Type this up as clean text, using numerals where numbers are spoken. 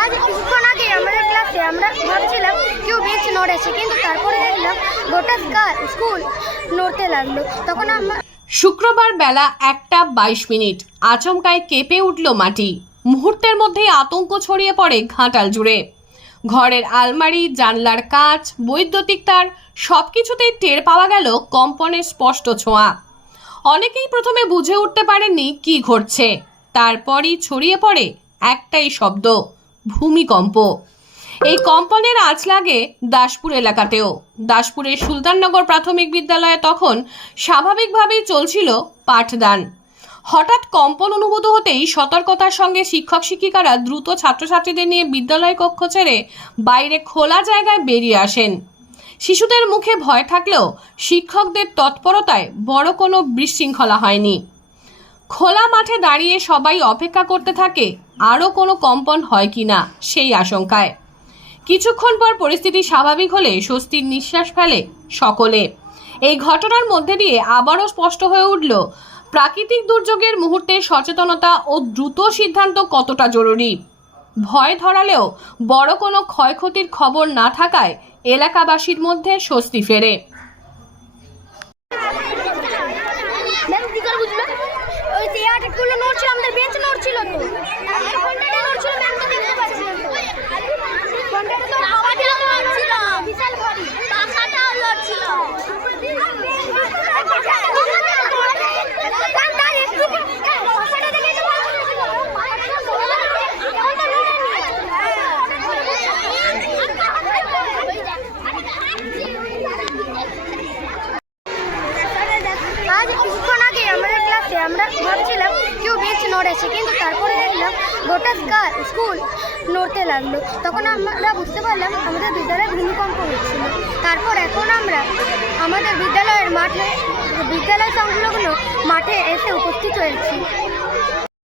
আজ কিছুক্ষণ আগে আমাদের ক্লাসে আমরা ভাবছিলাম কেউ বেঞ্চ নড়েছে, কিন্তু তারপরে দেখলাম গোটা স্কুল নড়তে লাগলো। তখন শুক্রবার বেলা 1:22 আচমকায় কেঁপে উঠল মাটি। মুহূর্তের মধ্যেই আতঙ্ক ছড়িয়ে পড়ে ঘাটাল জুড়ে। ঘরের আলমারি, জানলার কাঁচ, বৈদ্যুতিক তার সবকিছুতেই টের পাওয়া গেল কম্পনের স্পষ্ট ছোঁয়া। অনেকেই প্রথমে বুঝে উঠতে পারেননি কি ঘটছে। তারপরই ছড়িয়ে পড়ে একটাই শব্দ, ভূমিকম্প। এই কম্পনের আঁচ লাগে দাসপুর এলাকাতেও। দাসপুরের সুলতাননগর প্রাথমিক বিদ্যালয়ে তখন স্বাভাবিকভাবেই চলছিল পাঠদান। হঠাৎ কম্পন অনুভূত হতেই সতর্কতার সঙ্গে শিক্ষক শিক্ষিকারা দ্রুত ছাত্রছাত্রীদের নিয়ে বিদ্যালয় কক্ষ ছেড়ে বাইরে খোলা জায়গায় বেরিয়ে আসেন। শিশুদের মুখে ভয় থাকলেও শিক্ষকদের তৎপরতায় বড় কোনো বিশৃঙ্খলা হয়নি। খোলা মাঠে দাঁড়িয়ে সবাই অপেক্ষা করতে থাকে আরও কোনো কম্পন হয় কিনা সেই আশঙ্কায়। কিছুক্ষণ পর পরিস্থিতি স্বাভাবিক হলে স্বস্তির নিঃশ্বাস ফেলে সকলে। এই ঘটনার মধ্যে দিয়ে আবারও স্পষ্ট হয়ে উঠল প্রাকৃতিক দুর্যোগের মুহূর্তে সচেতনতা ও দ্রুত সিদ্ধান্ত কতটা জরুরি। ভয় ধরালেও বড় কোনো ক্ষয়ক্ষতির খবর না থাকায় এলাকাবাসীর মধ্যে স্বস্তি ফেরে। আজ কিছুক্ষণ আগে আমাদের ক্লাসে আমরা ভাবছিলাম কেউ বেঞ্চ নড়েছে, কিন্তু তারপরে দেখলাম গোটা স্কুল নড়তে লাগলো। তখন আমরা বুঝতে পারলাম আমাদের বিদ্যালয়ে ভূমিকম্প হচ্ছিল। তারপর এখন আমরা আমাদের বিদ্যালয় সংলগ্ন মাঠে এসে উপস্থিত হয়েছি।